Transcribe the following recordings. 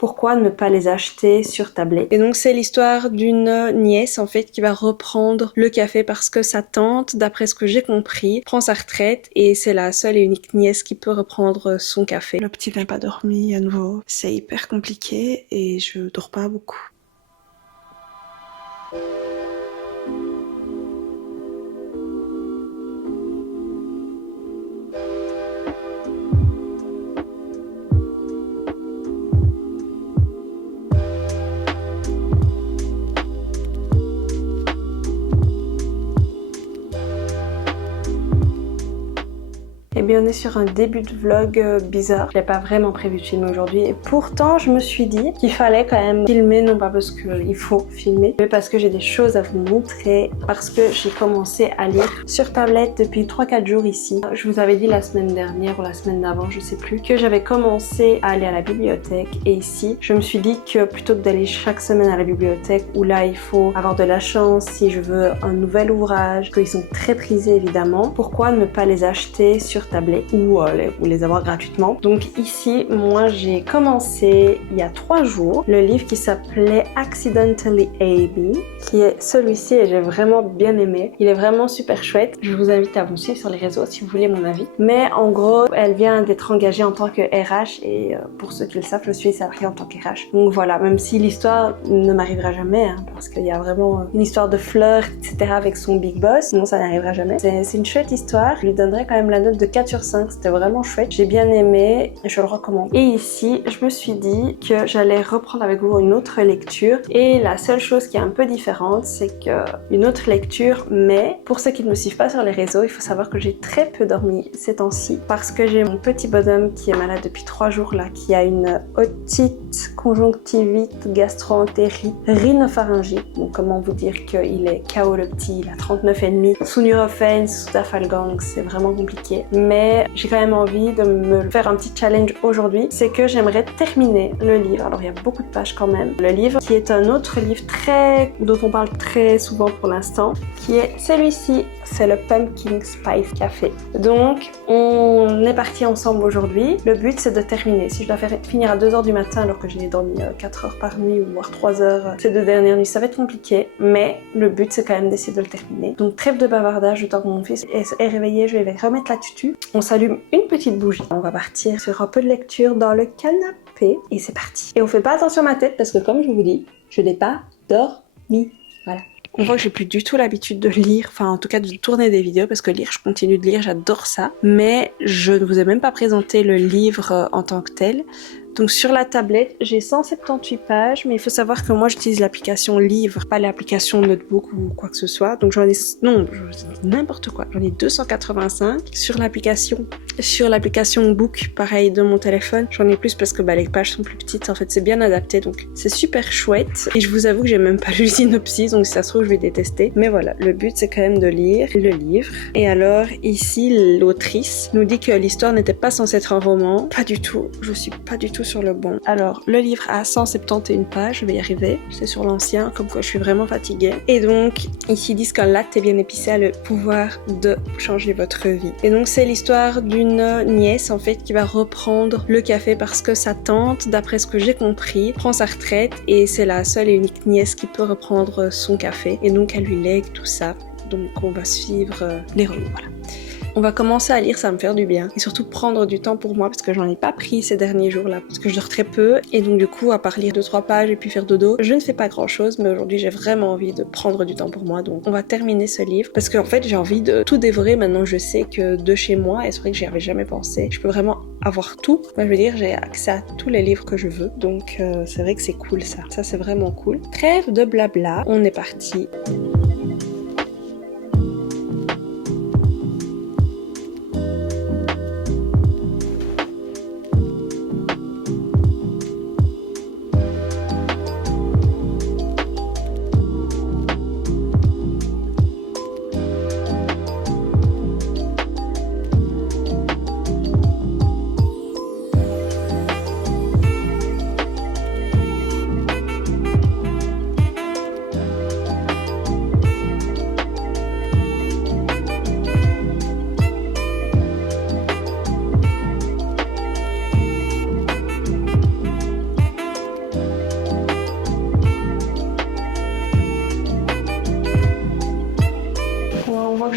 pourquoi ne pas les acheter sur tablette? Et donc c'est l'histoire d'une nièce en fait qui va reprendre le café parce que sa tante, d'après ce que j'ai compris, prend sa retraite et c'est la seule et unique nièce qui peut reprendre son café. Le petit n'a pas dormi à nouveau, c'est hyper compliqué et je dors pas beaucoup. Eh bien on est sur un début de vlog bizarre. Je n'ai pas vraiment prévu de filmer aujourd'hui et pourtant je me suis dit qu'il fallait quand même filmer, non pas parce qu'il faut filmer, mais parce que j'ai des choses à vous montrer, parce que j'ai commencé à lire sur tablette depuis 3-4 jours ici. Je vous avais dit la semaine dernière ou la semaine d'avant, je sais plus, que j'avais commencé à aller à la bibliothèque et ici je me suis dit que plutôt que d'aller chaque semaine à la bibliothèque où là il faut avoir de la chance si je veux un nouvel ouvrage, qu'ils sont très prisés évidemment, pourquoi ne pas les acheter sur tablette ou les avoir gratuitement. Donc ici, moi j'ai commencé il y a 3 jours le livre qui s'appelait Accidentally Amy, qui est celui-ci et j'ai vraiment bien aimé. Il est vraiment super chouette. Je vous invite à vous suivre sur les réseaux si vous voulez mon avis. Mais en gros, elle vient d'être engagée en tant que RH et pour ceux qui le savent, je suis salariée en tant que RH. Donc voilà, même si l'histoire ne m'arrivera jamais, hein, parce qu'il y a vraiment une histoire de flirt, etc. avec son big boss, non ça n'arrivera jamais. C'est une chouette histoire. Je lui donnerai quand même la note de 4 sur 5, c'était vraiment chouette. J'ai bien aimé et je le recommande. Et ici, je me suis dit que j'allais reprendre avec vous une autre lecture et la seule chose qui est un peu différente, c'est que une autre lecture, mais pour ceux qui ne me suivent pas sur les réseaux, il faut savoir que j'ai très peu dormi ces temps-ci parce que j'ai mon petit bonhomme qui est malade depuis 3 jours là, qui a une otite conjonctivite gastro-entérite rhinopharyngite. Donc comment vous dire qu'il est KO le petit, il a 39,5, sous Nurofen, sous Dafalgang, c'est vraiment compliqué. Mais j'ai quand même envie de me faire un petit challenge aujourd'hui, c'est que j'aimerais terminer le livre, alors il y a beaucoup de pages quand même, le livre qui est un autre livre dont on parle très souvent pour l'instant, qui est celui-ci, c'est le Pumpkin Spice Café. Donc on est parti ensemble aujourd'hui, le but c'est de terminer. Si je dois finir à 2h du matin alors que j'ai dormi 4 heures par nuit ou voire 3 heures ces 2 dernières nuits, ça va être compliqué, mais le but c'est quand même d'essayer de le terminer. Donc trêve de bavardage, je dors mon fils est réveillé, je vais remettre la tutu. On s'allume une petite bougie. On va partir sur un peu de lecture dans le canapé et c'est parti. Et on fait pas attention à ma tête parce que comme je vous dis, je n'ai pas dormi. Voilà. On voit que j'ai plus du tout l'habitude de lire, enfin en tout cas de tourner des vidéos parce que lire, je continue de lire, j'adore ça. Mais je ne vous ai même pas présenté le livre en tant que tel. Donc sur la tablette, j'ai 178 pages, mais il faut savoir que moi j'utilise l'application Livre, pas l'application Notebook ou quoi que ce soit. Donc j'en ai, non, n'importe quoi, j'en ai 285 sur l'application. Sur l'application Book, pareil de mon téléphone, j'en ai plus parce que les pages sont plus petites, en fait c'est bien adapté, donc c'est super chouette. Et je vous avoue que j'ai même pas lu le synopsis, donc si ça se trouve je vais détester. Mais voilà, le but c'est quand même de lire le livre. Et alors ici, l'autrice nous dit que l'histoire n'était pas censée être un roman. Pas du tout, je suis pas du tout sur le bon. Alors, le livre a 171 pages, je vais y arriver. C'est sur l'ancien, comme quoi je suis vraiment fatiguée. Et donc, ici, ils disent qu'un latte bien épicé a le pouvoir de changer votre vie. Et donc, c'est l'histoire d'une nièce, en fait, qui va reprendre le café parce que sa tante, d'après ce que j'ai compris, prend sa retraite et c'est la seule et unique nièce qui peut reprendre son café. Et donc, elle lui lègue tout ça. Donc, on va suivre l'héroïne, voilà. On va commencer à lire, ça va me faire du bien. Et surtout prendre du temps pour moi parce que j'en ai pas pris ces derniers jours-là. Parce que je dors très peu. Et donc du coup, à part lire 2-3 pages et puis faire dodo, je ne fais pas grand-chose. Mais aujourd'hui, j'ai vraiment envie de prendre du temps pour moi. Donc on va terminer ce livre. Parce qu'en fait, j'ai envie de tout dévorer. Maintenant, je sais que de chez moi, et c'est vrai que j'y avais jamais pensé, je peux vraiment avoir tout. Moi, je veux dire, j'ai accès à tous les livres que je veux. Donc c'est vrai que c'est cool ça. Ça, c'est vraiment cool. Trêve de blabla. On est parti.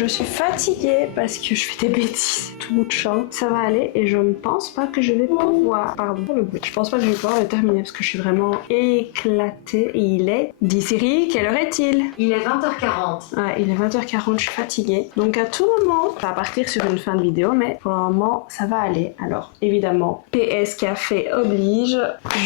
je suis fatiguée parce que je fais des bêtises tout bout de champ. Ça va aller et je ne pense pas que je vais pouvoir... Pardon pour le bruit. Je pense pas que je vais pouvoir le terminer parce que je suis vraiment éclatée. Et il est... Dis Siri, quelle heure est-il? Il est 20h40. Ouais, il est 20h40, je suis fatiguée. Donc à tout moment, ça va partir sur une fin de vidéo, mais pour le moment, ça va aller. Alors, évidemment, PS café oblige,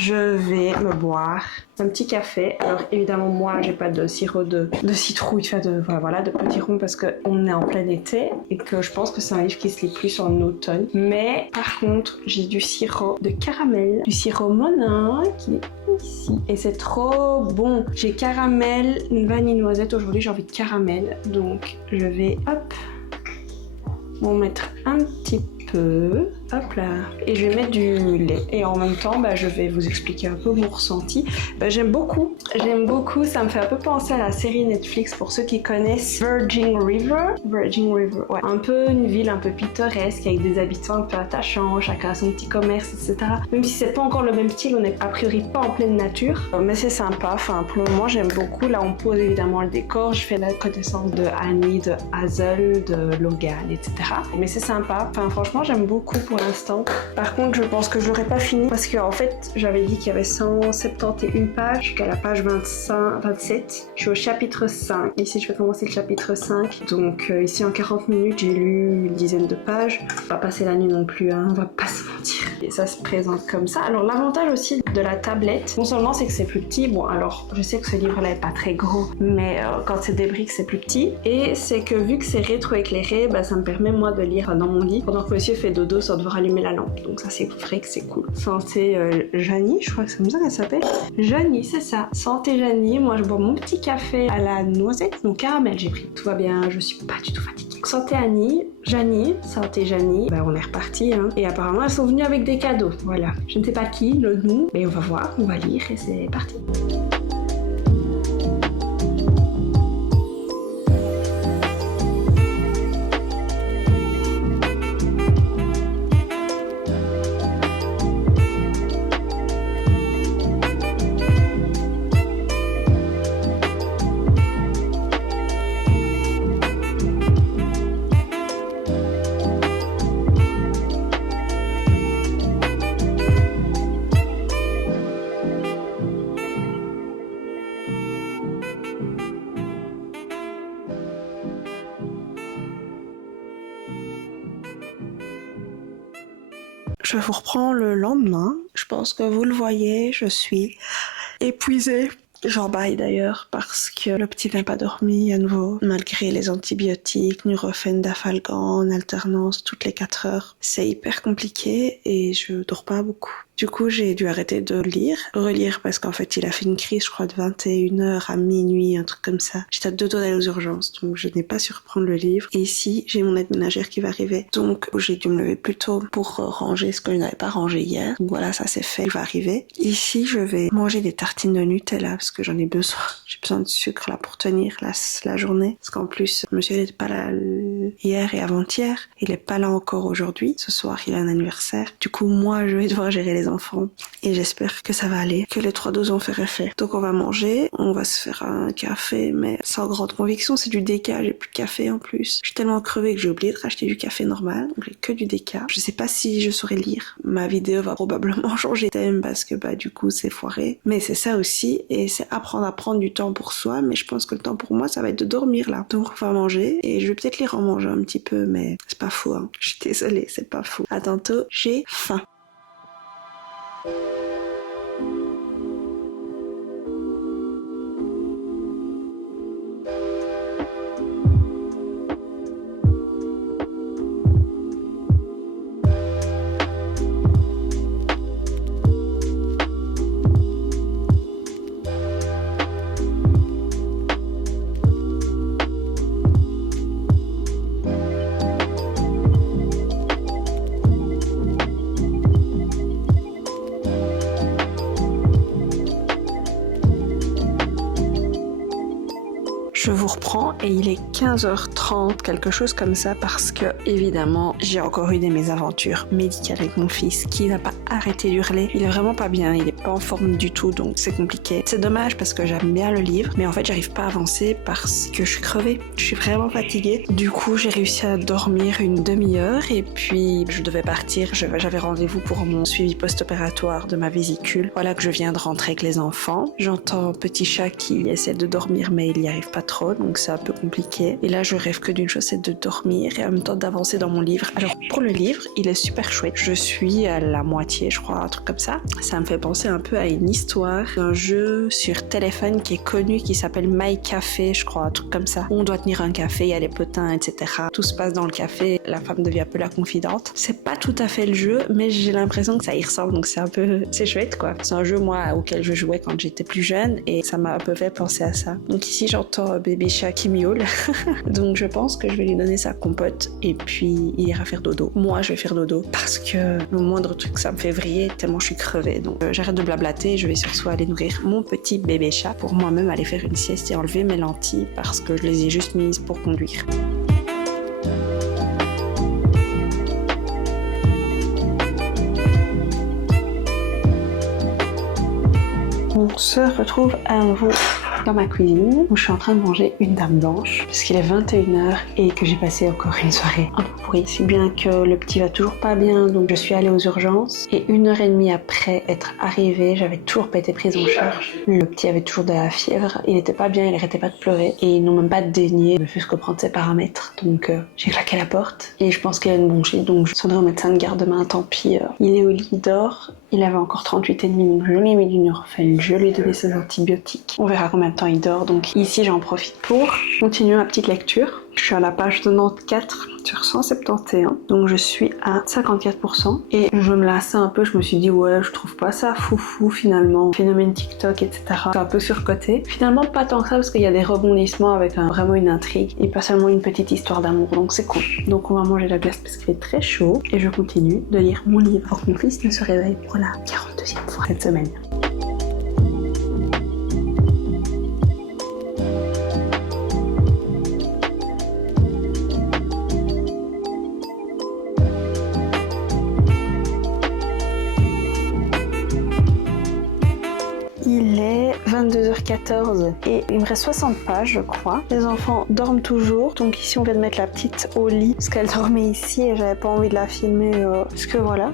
je vais me boire un petit café. Alors évidemment, moi, j'ai pas de sirop de citrouille, enfin voilà, de petits ronds parce qu'on est en plein été et que je pense que c'est un livre qui se lit plus en automne. Mais par contre, j'ai du sirop de caramel, du sirop Monin qui est ici et c'est trop bon. J'ai caramel, vanille noisette. Aujourd'hui, j'ai envie de caramel, donc je vais m'en mettre un petit peu, hop là, et je vais mettre du lait et en même temps je vais vous expliquer un peu mon ressenti. J'aime beaucoup, ça me fait un peu penser à la série Netflix pour ceux qui connaissent Virgin River, ouais, un peu une ville un peu pittoresque avec des habitants un peu attachants, chacun a son petit commerce, etc. Même si c'est pas encore le même style, on est a priori pas en pleine nature, mais c'est sympa, enfin pour le moment j'aime beaucoup. Là on pose évidemment le décor, je fais la connaissance de Annie, de Hazel, de Logan, etc. Mais c'est sympa, enfin franchement j'aime beaucoup pour l'instant. Par contre je pense que je l'aurais pas fini parce qu'en fait j'avais dit qu'il y avait 171 pages, je suis qu'à la page 27, je suis au chapitre 5. Ici je vais commencer le chapitre 5, donc ici en 40 minutes j'ai lu une dizaine de pages. On va pas passer la nuit non plus, hein, on va pas se mentir. Et ça se présente comme ça. Alors l'avantage aussi de la tablette, non seulement c'est que c'est plus petit, bon alors je sais que ce livre là est pas très gros, mais quand c'est des briques c'est plus petit, et c'est que vu que c'est rétroéclairé, ça me permet moi de lire dans mon lit pendant que monsieur fait dodo sans devoir allumer la lampe, donc ça c'est vrai que c'est cool. Santé Janie, je crois que c'est comme ça qu'elle s'appelle. Janie, c'est ça, Santé Janie. Moi je bois mon petit café à la noisette, mon caramel j'ai pris, tout va bien, je suis pas du tout fatiguée. Santé Annie, Janie, Santé Janie, on est reparti, hein. Et apparemment elles sont venues avec des cadeaux, voilà. Je ne sais pas qui, le nous, mais on va voir, on va lire et c'est parti. Je vous reprends le lendemain. Je pense que vous le voyez, je suis épuisée. J'en baille d'ailleurs parce que le petit n'a pas dormi à nouveau, malgré les antibiotiques, Nurofen, Dafalgan en alternance toutes les 4 heures. C'est hyper compliqué et je dors pas beaucoup. Du coup, j'ai dû arrêter de relire parce qu'en fait, il a fait une crise, je crois, de 21h à minuit, un truc comme ça. J'étais à 2 doigts d'aller aux urgences, donc je n'ai pas su reprendre le livre. Et ici, j'ai mon aide ménagère qui va arriver, donc j'ai dû me lever plus tôt pour ranger ce que je n'avais pas rangé hier. Donc voilà, ça c'est fait, il va arriver. Ici, je vais manger des tartines de Nutella parce que j'en ai besoin. J'ai besoin de sucre là pour tenir la journée. Parce qu'en plus, monsieur n'était pas là hier et avant-hier. Il est pas là encore aujourd'hui. Ce soir, il a un anniversaire. Du coup, moi, je vais devoir gérer les enfants et j'espère que ça va aller, que les 3 doses vont faire effet. Donc on va manger, on va se faire un café, mais sans grande conviction, c'est du déca, j'ai plus de café en plus. Je suis tellement crevée que j'ai oublié de racheter du café normal, donc j'ai que du déca. Je sais pas si je saurai lire, ma vidéo va probablement changer de thème parce que du coup c'est foiré, mais c'est ça aussi, et c'est apprendre à prendre du temps pour soi, mais je pense que le temps pour moi ça va être de dormir là. Donc on va manger, et je vais peut-être lire en mangeant un petit peu, mais c'est pas faux, hein. Je suis désolée, c'est pas faux. À tantôt, j'ai faim. Je vous reprends et il est 15h30, quelque chose comme ça, parce que évidemment j'ai encore eu des mésaventures médicales avec mon fils qui n'a pas arrêter d'hurler. Il est vraiment pas bien, il est pas en forme du tout, donc c'est compliqué. C'est dommage parce que j'aime bien le livre, mais en fait j'arrive pas à avancer parce que je suis crevée. Je suis vraiment fatiguée. Du coup, j'ai réussi à dormir une demi-heure et puis je devais partir. J'avais rendez-vous pour mon suivi post-opératoire de ma vésicule. Voilà que je viens de rentrer avec les enfants. J'entends petit chat qui essaie de dormir, mais il y arrive pas trop, donc c'est un peu compliqué. Et là, je rêve que d'une chose, c'est de dormir et en même temps d'avancer dans mon livre. Alors, pour le livre, il est super chouette. Je suis à la moitié, je crois, un truc comme ça. Ça me fait penser un peu à une histoire d'un jeu sur téléphone qui est connu, qui s'appelle My Café, je crois, un truc comme ça. On doit tenir un café, il y a les potins, etc. Tout se passe dans le café, la femme devient un peu la confidente. C'est pas tout à fait le jeu, mais j'ai l'impression que ça y ressemble, donc c'est chouette, quoi. C'est un jeu, moi, auquel je jouais quand j'étais plus jeune et ça m'a un peu fait penser à ça. Donc ici, j'entends bébé chat qui miaule. Donc je pense que je vais lui donner sa compote et puis il ira faire dodo. Moi, je vais faire dodo parce que le moindre truc, ça me fait vriller tellement je suis crevée. Donc j'arrête de blablater et je vais surtout aller nourrir mon petit bébé chat pour moi-même aller faire une sieste et enlever mes lentilles parce que je les ai juste mises pour conduire. On se retrouve à nouveau dans ma cuisine où je suis en train de manger une dame blanche puisqu'il est 21h et que j'ai passé encore une soirée un peu pourrie. Si bien que le petit va toujours pas bien, donc je suis allée aux urgences et 1h30 après être arrivée, j'avais toujours pas été prise en charge. Le petit avait toujours de la fièvre, il était pas bien, il arrêtait pas de pleurer et ils n'ont même pas daigné me faire prendre ses paramètres. Donc j'ai claqué la porte et je pense qu'il y a une bronchite, donc je sonnerai au médecin de garde demain, tant pis. Il est au lit, il dort. Il avait encore 38,5, donc je lui ai mis du Nurofen, je lui ai donné ses antibiotiques. On verra combien de temps il dort, donc ici j'en profite pour continuer ma petite lecture. Je suis à la page 94 sur 171, donc je suis à 54% et je me lassais un peu, je me suis dit ouais, je trouve pas ça foufou finalement, phénomène TikTok, etc. C'est un peu surcoté. Finalement pas tant que ça parce qu'il y a des rebondissements avec vraiment une intrigue et pas seulement une petite histoire d'amour, donc c'est cool. Donc on va manger la glace parce qu'il fait très chaud et je continue de lire mon livre pour que mon fils ne se réveille pour la 42e fois cette semaine. Il est 22h14 et il me reste 60 pages je crois. Les enfants dorment toujours, donc ici on vient de mettre la petite au lit parce qu'elle dormait ici et j'avais pas envie de la filmer parce que voilà,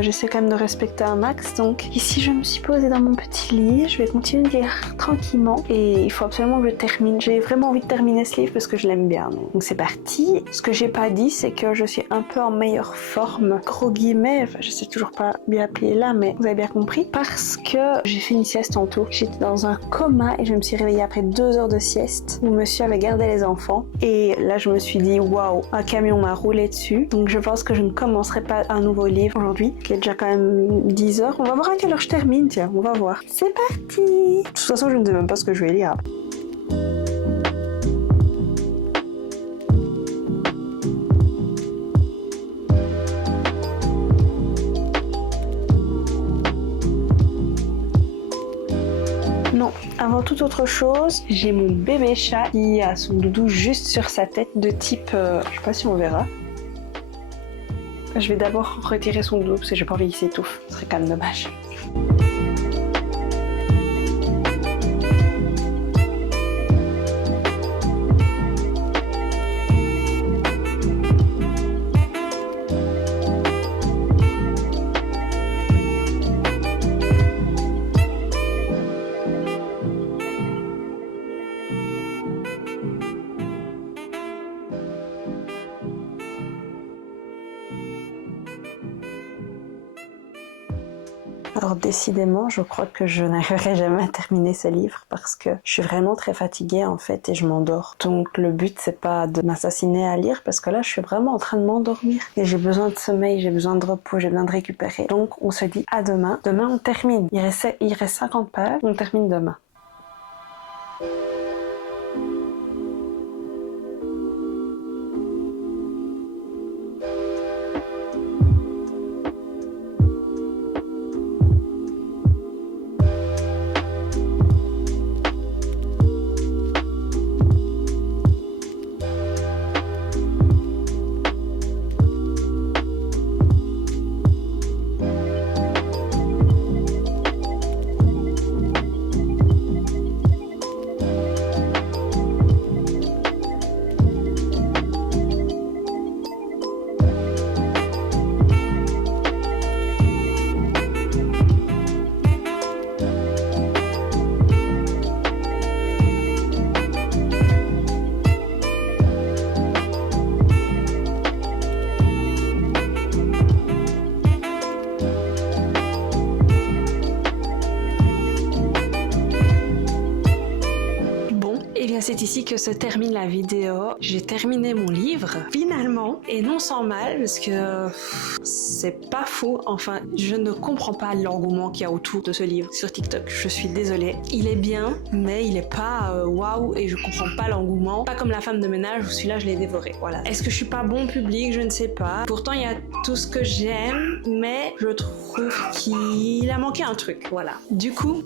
j'essaie quand même de respecter un max. Donc ici je me suis posée dans mon petit lit, je vais continuer de lire tranquillement et il faut absolument que je termine. J'ai vraiment envie de terminer ce livre parce que je l'aime bien. Donc c'est parti. Ce que j'ai pas dit c'est que je suis un peu en meilleure forme, gros guillemets, enfin je sais toujours pas bien appeler là mais vous avez bien compris, parce que j'ai fait une sieste tantôt. J'étais dans un coma et je me suis réveillée après 2 heures de sieste où monsieur avait gardé les enfants et là je me suis dit waouh, un camion m'a roulé dessus, donc je pense que je ne commencerai pas un nouveau livre aujourd'hui, qui est déjà quand même 10 heures. On va voir à quelle heure je termine, tiens, on va voir. C'est parti. De toute façon je ne sais même pas ce que je vais lire. Non, avant toute autre chose, j'ai mon bébé chat qui a son doudou juste sur sa tête de type, je sais pas si on verra. Je vais d'abord retirer son doudou parce que j'ai pas envie qu'il s'étouffe, ce serait quand même dommage. Alors décidément, je crois que je n'arriverai jamais à terminer ce livre parce que je suis vraiment très fatiguée en fait et je m'endors. Donc le but c'est pas de m'assassiner à lire parce que là je suis vraiment en train de m'endormir et j'ai besoin de sommeil, j'ai besoin de repos, j'ai besoin de récupérer. Donc on se dit à demain. Demain on termine. Il reste 50 pages, on termine demain. c'est ici que se termine la vidéo. J'ai terminé mon livre, finalement, et non sans mal, parce que c'est pas fou. Enfin, je ne comprends pas l'engouement qu'il y a autour de ce livre sur TikTok. Je suis désolée. Il est bien, mais il est pas waouh, et je comprends pas l'engouement. Pas comme La femme de ménage, où celui-là, je l'ai dévoré. Voilà. Est-ce que je suis pas bon public? Je ne sais pas. Pourtant, il y a tout ce que j'aime, mais je trouve qu'il a manqué un truc. Voilà. Du coup,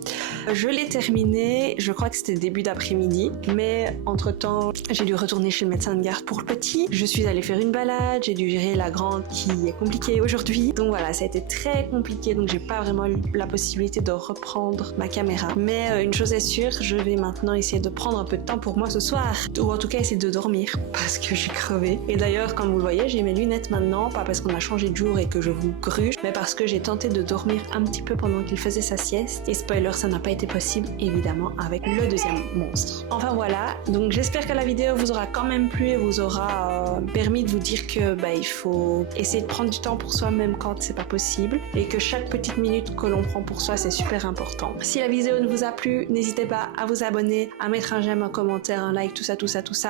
je l'ai terminé. Je crois que c'était début d'après-midi, mais entre-temps, j'ai dû retourner chez le médecin de garde pour le petit. Je suis allée faire une balade, j'ai dû gérer la grande qui est compliquée aujourd'hui. Donc voilà, ça a été très compliqué, donc j'ai pas vraiment eu la possibilité de reprendre ma caméra. Mais une chose est sûre, je vais maintenant essayer de prendre un peu de temps pour moi ce soir, ou en tout cas essayer de dormir, parce que je suis crevée. Et d'ailleurs, comme vous le voyez, j'ai mes lunettes maintenant, pas parce qu'on a changé de jour et que je vous gruge, mais parce que j'ai tenté de dormir un petit peu pendant qu'il faisait sa sieste. Et spoiler, ça n'a pas été possible, évidemment, avec le deuxième monstre. Enfin voilà, donc j'espère que la vidéo vous aura quand même plu et vous aura permis de vous dire que il faut essayer de prendre du temps pour soi-même quand c'est pas possible, et que chaque petite minute que l'on prend pour soi, c'est super important. Si la vidéo ne vous a plu, n'hésitez pas à vous abonner, à mettre un j'aime, un commentaire, un like, tout ça,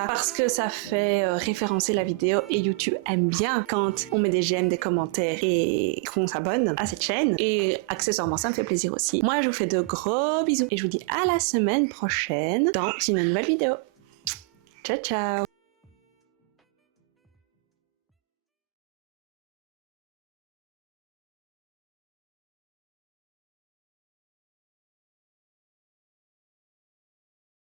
parce que ça fait référencer la vidéo, et YouTube aime bien quand on met des j'aime, des commentaires et qu'on s'abonne à cette chaîne. Et accessoirement, ça me fait plaisir aussi. Moi, je vous fais de gros bisous et je vous dis à la semaine prochaine dans une nouvelle vidéo. Ciao, ciao!